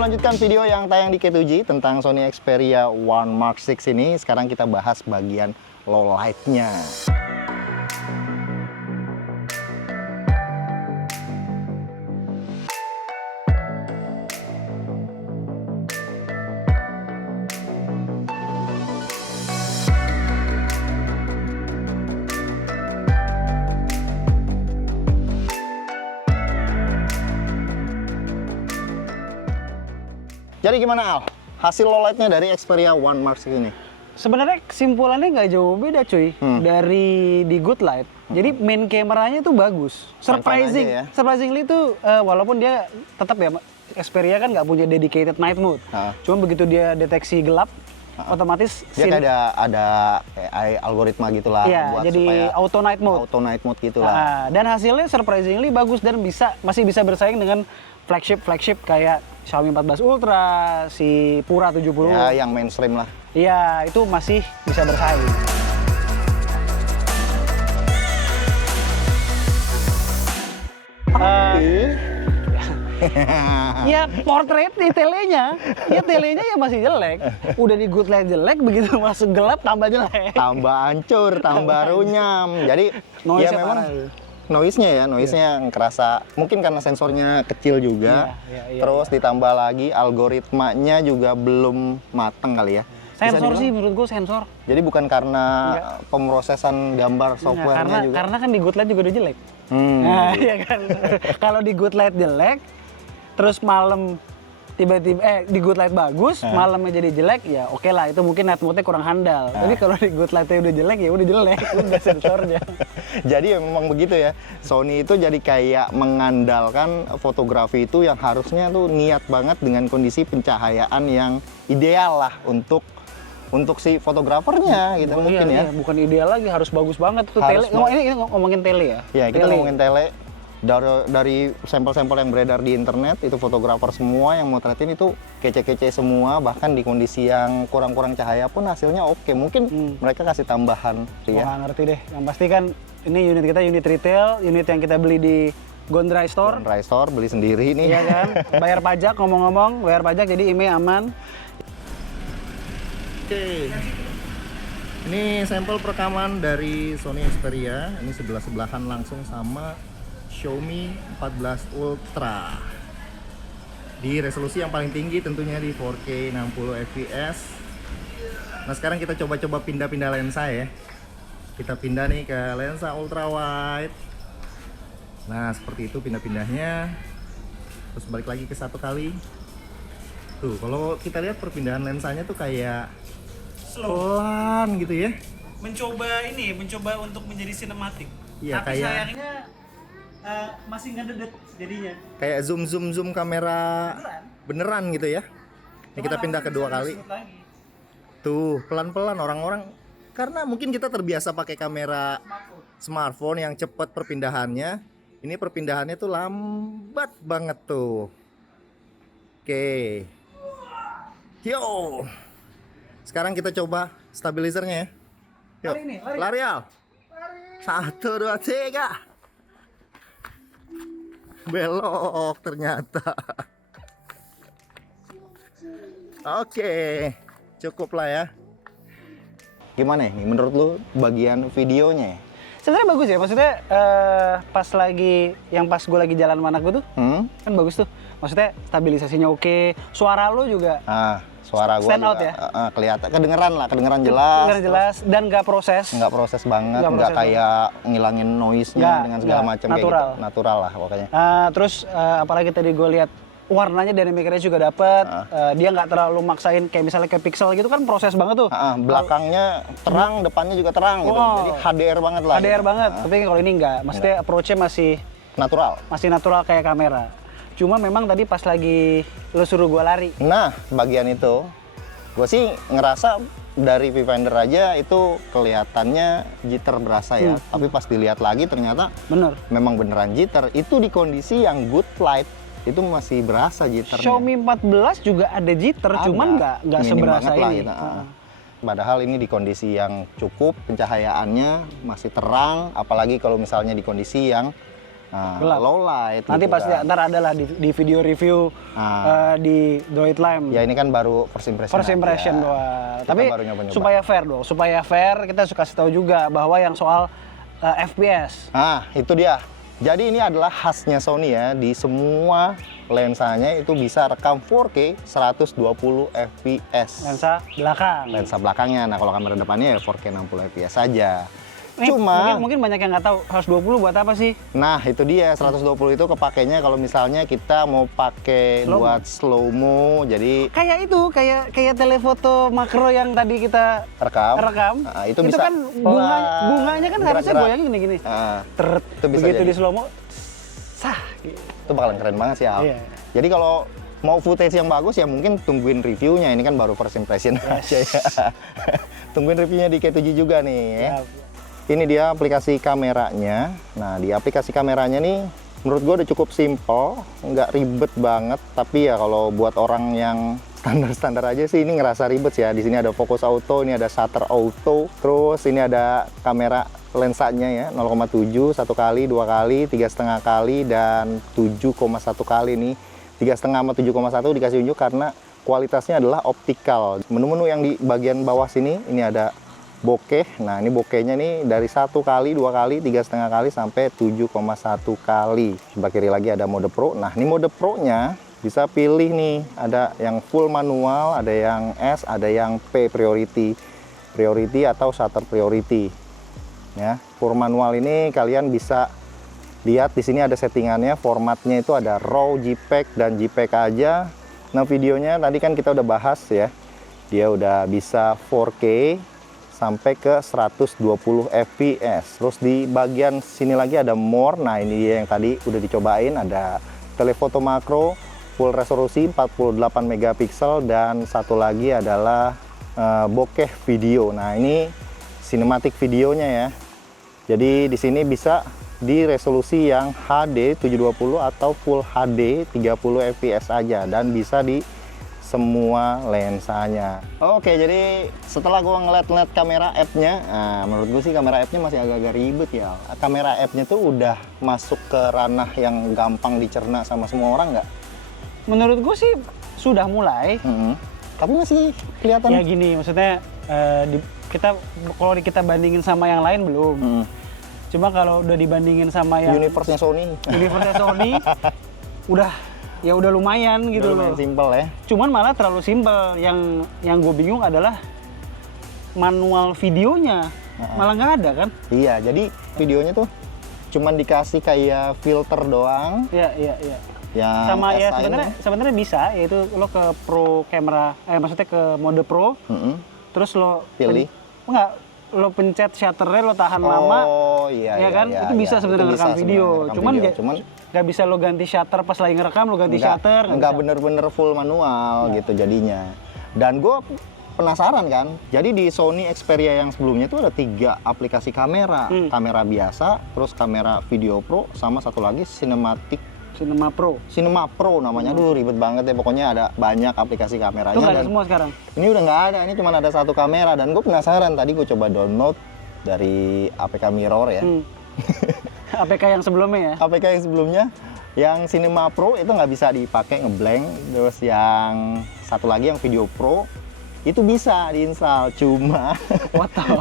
melanjutkan video yang tayang di K2G tentang Sony Xperia One Mark 6 ini, sekarang kita bahas bagian low light-nya. Jadi gimana Al? Hasil low light-nya dari Xperia One Mark 6 ini? Sebenarnya kesimpulannya nggak jauh beda cuy dari di Good Light. Jadi main kameranya itu bagus, surprisingly itu walaupun dia tetap ya Xperia kan nggak punya dedicated night mode. Cuma begitu dia deteksi gelap, otomatis dia kayak ada AI algoritma gitulah. Iya, buat jadi auto night mode. Auto night mode gitulah. Dan hasilnya surprisingly bagus dan masih bisa bersaing dengan flagship kayak Xiaomi 14 Ultra, si Pura 70. Ya, yang mainstream lah. Iya, itu masih bisa bersaing. Ya portrait di telenya, ya masih jelek. Udah di Good Light jelek, begitu masuk gelap tambah jelek. Tambah hancur, tambah runyam. Jadi ya memang noise-nya yang kerasa. Mungkin karena sensornya kecil juga. Terus ditambah lagi algoritmanya juga belum matang kali ya. Sensor sih menurut gue sensor. Jadi bukan karena pemrosesan gambar software-nya juga. Karena kan di Good Light juga udah jelek. Nah, iya kan. Kalau di Good Light jelek, terus malam tiba-tiba di Good Light bagus, malamnya jadi jelek, ya oke lah, itu mungkin night mode-nya kurang handal. Tapi kalau di Good Light-nya udah jelek, ya udah jelek, udah sensornya. Jadi memang begitu ya. Sony itu jadi kayak mengandalkan fotografi itu yang harusnya tuh niat banget dengan kondisi pencahayaan yang ideal lah untuk si fotografernya gitu mungkin ya. Iya, bukan ideal lagi, harus bagus banget tuh tele. Ini ngomongin tele ya. Ya, kita ngomongin tele. Dari sampel-sampel yang beredar di internet, itu fotografer semua yang motretin itu kece-kece semua, bahkan di kondisi yang kurang-kurang cahaya pun hasilnya oke. Mungkin mereka kasih tambahan ya. Nggak ngerti deh, yang pasti kan ini unit kita unit retail, unit yang kita beli di Gondrai Store. Gondrai Store, beli sendiri nih. Iya kan, bayar pajak, ngomong-ngomong, bayar pajak jadi IMEI aman. Oke. Ini sampel perekaman dari Sony Xperia, ini sebelah-sebelahan langsung sama Xiaomi 14 Ultra di resolusi yang paling tinggi tentunya di 4K 60 fps. Nah sekarang kita coba-coba pindah-pindah lensa ya. Kita pindah nih ke lensa ultra wide. Nah seperti itu pindah-pindahnya. Terus balik lagi ke satu kali. Tuh kalau kita lihat perpindahan lensanya tuh kayak pelan gitu ya. Mencoba untuk menjadi sinematik. Iya, tapi kayak sayangnya masih ngededet jadinya. Kayak zoom kamera beneran gitu ya. Ini kita pindah kedua kali. Tuh, pelan-pelan orang-orang karena mungkin kita terbiasa pakai kamera smartphone yang cepat perpindahannya. Ini perpindahannya tuh lambat banget tuh. Oke. Yo. Sekarang kita coba stabilizernya ya. Yuk. Lari Al. 1, 2, 3. Belok ternyata. Oke, cukup lah ya. Gimana nih menurut lu bagian videonya? Sebenarnya bagus ya, maksudnya pas gue lagi jalan sama anak gue tuh, kan bagus tuh. Maksudnya stabilisasinya oke, suara lu juga. Suara gue stand out ya. Kelihatan, kedengeran jelas. Kedengeran jelas dan nggak proses. Nggak proses banget, nggak kayak ngilangin noise-nya dengan segala macam kayak gitu. Natural lah pokoknya. Terus apalagi tadi gue lihat warnanya dynamic range juga dapet. Dia nggak terlalu maksain kayak misalnya kayak pixel gitu kan proses banget tuh. Belakangnya terang, depannya juga terang gitu. Jadi HDR banget lah. HDR gitu. Banget. Tapi kalau ini nggak. Maksudnya approach-nya masih natural. Masih natural kayak kamera. Cuma memang tadi pas lagi lo suruh gue lari. Nah, bagian itu gue sih ngerasa dari viewfinder aja itu kelihatannya jitter berasa ya. Tapi pas dilihat lagi ternyata memang beneran jitter. Itu di kondisi yang good light itu masih berasa jitternya. Xiaomi 14 juga ada jitter, cuman nggak seberasa ini. Gitu. Padahal ini di kondisi yang cukup, pencahayaannya masih terang, apalagi kalau misalnya di kondisi yang gelap. Low light. Nanti gitu pasti kan. ntar ada lah di video review di Droid Lime. Ya ini kan baru first impression. First impression aja. doang. Kita Tapi baru nyoba-nyoba. supaya fair dong, supaya fair kita suka kasih tahu juga bahwa yang soal FPS. Itu dia. Jadi ini adalah khasnya Sony ya, di semua lensanya itu bisa rekam 4K 120 fps. Lensa belakang. Lensa belakangnya. Nah, kalau kamera depannya ya 4K 60 fps saja. Nih, Cuma mungkin banyak yang nggak tahu 120 buat apa sih? nah, itu dia 120 itu kepakainya kalau misalnya kita mau pakai buat slow mo. Jadi Kayak itu, kayak telefoto makro yang tadi kita rekam. Itu bisa kan bunganya kan harusnya gerak-gerak. goyangnya gini-gini. Teret, itu bisa Begitu jadi. di slow mo, sah. Itu bakalan keren banget sih, Al. Iya. Jadi kalau mau footage yang bagus ya mungkin tungguin reviewnya. Ini kan baru first impression aja ya. Tungguin reviewnya di K7 juga nih ya. Ini dia aplikasi kameranya. Nah, di aplikasi kameranya nih menurut gue udah cukup simple, nggak ribet banget. Tapi ya kalau buat orang yang standar-standar aja sih ini ngerasa ribet sih ya. Di sini ada focus auto, ini ada shutter auto, terus ini ada kamera lensanya ya 0,7 1 kali, 2 kali, 3,5 kali dan 7,1 kali nih. 3,5 sama 7,1 dikasih unjuk karena kualitasnya adalah optikal. Menu-menu yang di bagian bawah sini ini ada bokeh. Nah, ini bokehnya nih dari 1 kali, 2 kali, 3,5 kali sampai 7,1 kali. Sebelah kiri lagi ada mode Pro. Nah, ini mode Pro-nya bisa pilih nih, ada yang full manual, ada yang S, ada yang P priority atau shutter priority. Ya, full manual ini kalian bisa lihat di sini ada settingannya, formatnya itu ada RAW, JPEG dan JPEG aja. Nah, videonya tadi kan kita udah bahas ya. Dia udah bisa 4K sampai ke 120 fps. Terus di bagian sini lagi ada more. Nah, ini dia yang tadi udah dicobain, ada telefoto makro full resolusi 48 megapiksel dan satu lagi adalah bokeh video. Nah, ini sinematik videonya ya. Jadi di sini bisa di resolusi yang HD 720 atau Full HD 30 fps aja dan bisa di semua lensanya. Oke, jadi setelah gua ngeliat kamera app-nya, nah, menurut gue sih kamera app-nya masih agak-agak ribet ya. Kamera app-nya tuh udah masuk ke ranah yang gampang dicerna sama semua orang nggak? Menurut gue sih sudah mulai. Tapi masih kelihatan. Ya gini, maksudnya kalau kita bandingin sama yang lain belum. Cuma kalau udah dibandingin sama yang Universe-nya Sony. Universe-nya Sony udah lumayan gitu loh. Simple ya. Cuman malah terlalu simpel. Yang gue bingung adalah manual videonya malah nggak ada kan? Iya, jadi videonya tuh cuman dikasih kayak filter doang. Iya. Yang Sama ya SI sebenarnya bisa, yaitu lo ke pro camera, maksudnya ke mode pro, terus lo pilih. Lo pencet shutternya, lo tahan lama. Oh iya. Ya kan? Itu bisa sebenarnya rekam video. Cuman nggak bisa lo ganti shutter pas lagi ngerekam, lo ganti shutter. Nggak bener-bener full manual gitu jadinya. Dan gue penasaran kan, jadi di Sony Xperia yang sebelumnya itu ada 3 aplikasi kamera. Kamera biasa, terus kamera video pro, sama satu lagi Cinema Pro namanya. Aduh, ribet banget ya, pokoknya ada banyak aplikasi kameranya. Itu nggak ada semua sekarang? Ini udah nggak ada, ini cuma ada 1 kamera. Dan gue penasaran, tadi gue coba download dari APK Mirror ya. APK yang sebelumnya ya? APK yang sebelumnya, yang Cinema Pro itu nggak bisa dipakai ngeblank. Terus yang satu lagi yang Video Pro itu bisa diinstal, cuma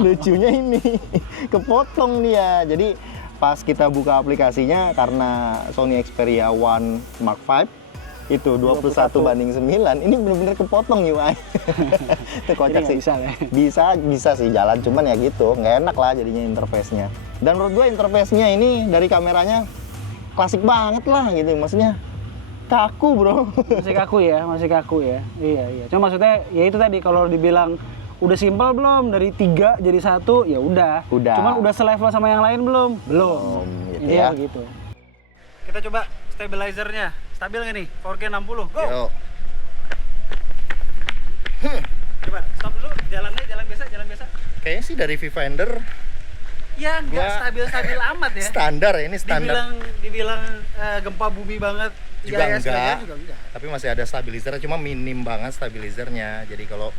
lucunya ini kepotong dia. Jadi pas kita buka aplikasinya, karena Sony Xperia One Mark V itu 21:9, ini bener-bener kepotong UI. Itu kocak sih. Bisa sih jalan, cuman ya gitu, nggak enak lah jadinya interface-nya. Dan menurut gue interface-nya ini dari kameranya klasik banget lah gitu, maksudnya kaku bro. Masih kaku ya. Iya. Cuma maksudnya ya itu tadi, kalau dibilang udah simpel belum, dari 3 jadi 1, ya udah. Cuman udah selevel sama yang lain belum? Belum. Gitu ya. Ya. Gitu. Kita coba stabilizernya. Stabil nggak nih? 4K 60. Go. Yo. Coba stop dulu, jalan biasa. Kayaknya sih dari viewfinder Ya nggak stabil-stabil amat ya. standar ya, ini standar. Dibilang gempa bumi banget. Juga ya, enggak. juga enggak. Tapi masih ada stabilizer, cuma minim banget stabilizernya. Jadi kalau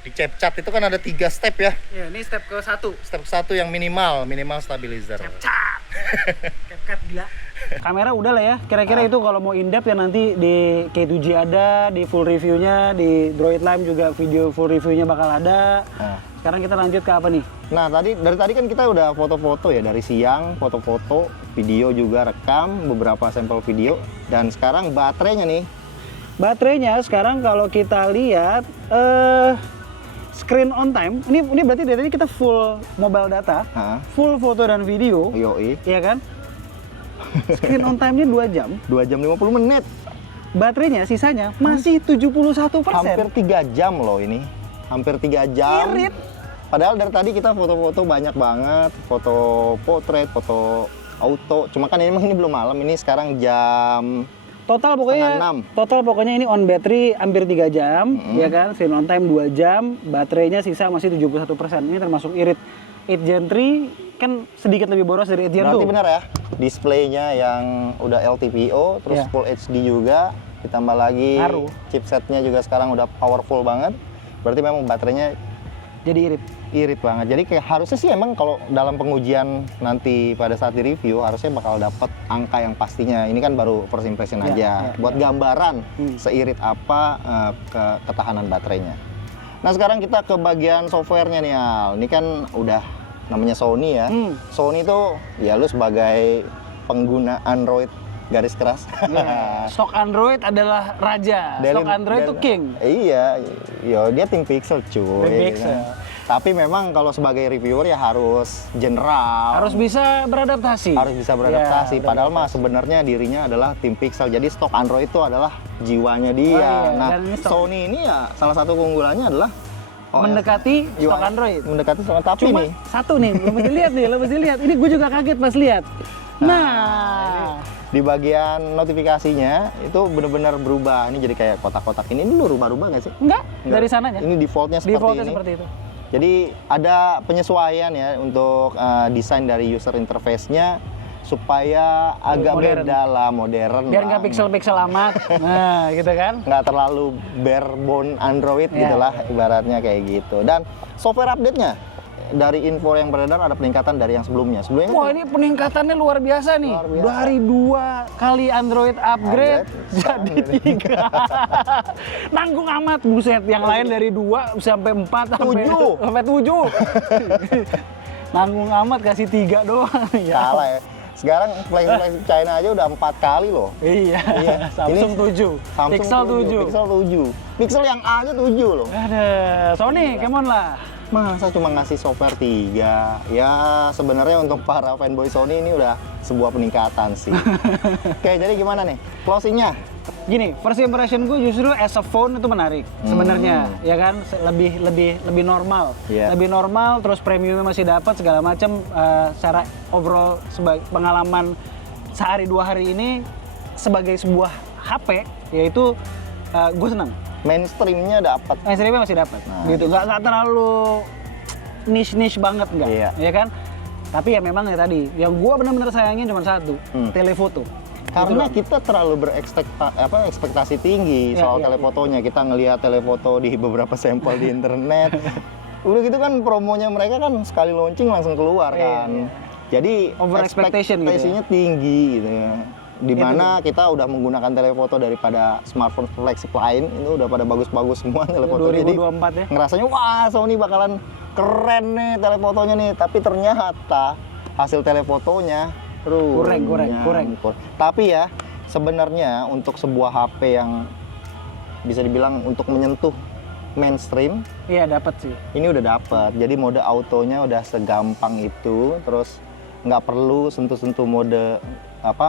di CapCut itu kan ada 3 step ya. Ya, ini step ke 1. Step 1 yang minimal stabilizer. CapCut gila. Kamera udah lah ya. Kira-kira itu kalau mau in-depth ya nanti di K2G ada, di full reviewnya, di Droid Lime juga video full reviewnya bakal ada. Sekarang kita lanjut ke apa nih? Nah, dari tadi kan kita udah foto-foto ya, dari siang foto-foto, video juga rekam, beberapa sampel video, dan sekarang baterainya nih. Baterainya sekarang kalau kita lihat screen on time, ini berarti dari tadi kita full mobile data, full foto dan video, Yoi. iya kan? Screen on time-nya 2 jam. 2 jam 50 menit. Baterainya sisanya masih 71%. Hampir 3 jam loh ini. Hampir 3 jam. Irit. Padahal dari tadi kita foto-foto banyak banget, foto portrait, foto auto. Cuma kan emang ini belum malam, ini sekarang jam Total setengah 6. pokoknya ini on battery hampir 3 jam, ya kan? Screen on time 2 jam, baterainya sisa masih 71%. Ini termasuk irit. 8 Gen 3 kan sedikit lebih boros dari 8 Gen 2. Berarti benar ya, displaynya yang udah LTPO, terus Iya. Full HD juga, ditambah lagi Ngaruh. chipsetnya juga sekarang udah powerful banget. Berarti memang baterainya Jadi irit. banget. Jadi kayak harusnya sih emang kalau dalam pengujian nanti pada saat di review harusnya bakal dapat angka yang pastinya. Ini kan baru first impression Ya, aja. ya, Buat gambaran seirit apa ketahanan baterainya. Nah, sekarang kita ke bagian softwarenya nih, Al. Ini kan udah namanya Sony ya. Sony itu ya lu sebagai pengguna Android garis keras. Stok Android adalah raja. Stok Android itu king. Iya, yo dia Think Pixel cuy. Think Pixel. Kan? Tapi memang kalau sebagai reviewer ya harus general. Harus bisa beradaptasi. Harus bisa beradaptasi. Ya, Padahal mah sebenarnya dirinya adalah Tim Pixel. Jadi stok Android itu adalah jiwanya dia. Oh, iya. Nah, Dan ini stok- Sony ini ya salah satu keunggulannya adalah mendekati stok UI. Android. Mendekati stok, tapi Cuma nih satu nih, lo mesti lihat nih, lo mesti lihat. Ini gue juga kaget pas lihat. Nah, di bagian notifikasinya itu benar-benar berubah. Ini jadi kayak kotak-kotak ini dulu rubah-rubah nggak sih? enggak, dari sananya. Ini defaultnya seperti Defaultnya ini. seperti itu. Jadi ada penyesuaian ya untuk desain dari user interface-nya supaya agak Modern. beda lah, modern. Biar lah. nggak pixel-pixel amat. Nah, gitu kan. Nggak terlalu bare bone Android Ya. gitulah ibaratnya kayak gitu. Dan software update-nya dari info yang beredar ada peningkatan dari yang sebelumnya. Sebelumnya Wah, ini peningkatannya luar biasa nih. Luar biasa. Dari 2 kali Android upgrade jadi 3. Nanggung amat, buset. Yang lain dari 2 sampai 4 sampai 7. Nanggung amat, kasih 3 doang. Ya. kalah ya. Sekarang flagship China aja udah 4 kali loh. Iya. Iya. Samsung 7. Samsung Pixel 7. Pixel 7. Pixel yang A aja 7 loh. Ada Sony, come on lah. Masa cuma ngasih software 3? Ya sebenarnya untuk para fanboy Sony ini udah sebuah peningkatan sih. Oke, jadi gimana nih closingnya? Gini, first impression gue justru as a phone itu menarik sebenarnya, ya kan? Lebih normal, Yeah. lebih normal. Terus premiumnya masih dapat segala macam. Secara overall sebagai pengalaman sehari 2 hari ini sebagai sebuah HP, yaitu gue senang. Mainstreamnya dapat. Mainstreamnya masih dapat, gitu. Nggak terlalu niche banget nggak, Iya. ya kan? Tapi ya memang ya tadi, yang gue benar-benar sayangin cuma satu, telefoto. Karena kita terlalu ekspektasi tinggi Ya, soal iya, telefotonya. Kita ngelihat telefoto di beberapa sampel di internet. Udah gitu kan promonya mereka kan sekali launching langsung keluar Iya, kan. iya. Jadi Over expectation gitu ya. ekspektasinya tinggi gitu ya. Dimana kita udah menggunakan telefoto daripada smartphone flagship lain, itu udah pada bagus-bagus semua telefoto. Jadi 2024 ya. ngerasanya wah Sony bakalan keren nih telefotonya nih. Tapi ternyata hasil telefotonya Kurang. Tapi ya sebenarnya untuk sebuah HP yang bisa dibilang untuk menyentuh mainstream, Iya, dapat sih. ini udah dapat. Jadi mode autonya udah segampang itu, terus nggak perlu sentuh-sentuh mode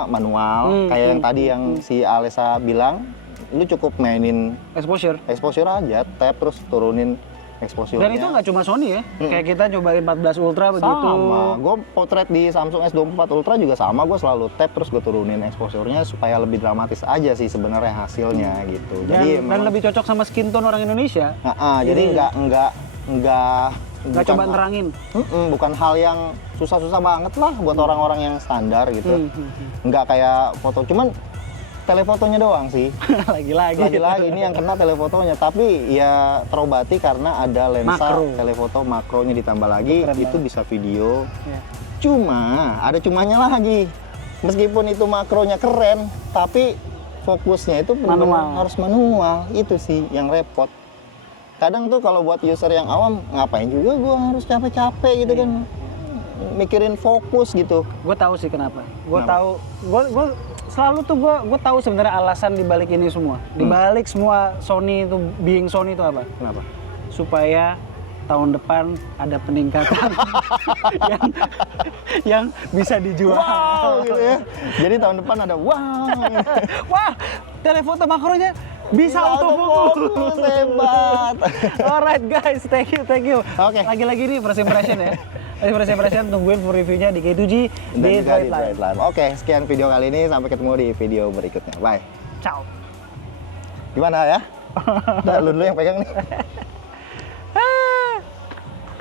manual kayak yang tadi yang si Alessa bilang. Lu cukup mainin exposure aja, tap terus turunin exposure-nya. Dan itu nggak cuma Sony ya, kayak kita cobain 14 Ultra begitu. Sama, gue potret di Samsung S24 Ultra juga sama, gue selalu tap terus gue turunin exposure-nya supaya lebih dramatis aja sih sebenarnya hasilnya gitu. Dan lebih cocok sama skin tone orang Indonesia. Jadi Nggak coba nerangin. bukan hal yang susah-susah banget lah buat orang-orang yang standar gitu. Nggak kayak foto, cuman telefotonya doang sih. Lagi-lagi ini yang kena telefotonya, tapi ya terobati karena ada lensa telefoto makronya ditambah lagi, itu bisa video. Ya. Cuma ada cumanya lagi. meskipun itu makronya keren, tapi fokusnya itu benar-benar Manual. harus manual. Itu sih yang repot. Kadang tuh kalau buat user yang awam, ngapain juga gua harus capek-capek gitu kan, mikirin fokus gitu. Gue tahu sih kenapa. Gue Kenapa? tahu. Gue selalu tuh gue tahu sebenarnya alasan dibalik ini semua. Dibalik semua Sony itu being Sony itu apa? Kenapa? Supaya tahun depan ada peningkatan yang bisa dijual. Wow gitu ya. Jadi tahun depan ada wow. Wah, telefoto makronya bisa autofocus. Hebat. Alright guys, thank you. Oke. Lagi-lagi nih first impression ya. First impression, tungguin full reviewnya di K2G Dan di juga di Drive Live. Drive Live. Oke, sekian video kali ini. Sampai ketemu di video berikutnya. Bye. Ciao. Gimana ya? Udah, lu dulu yang pegang nih.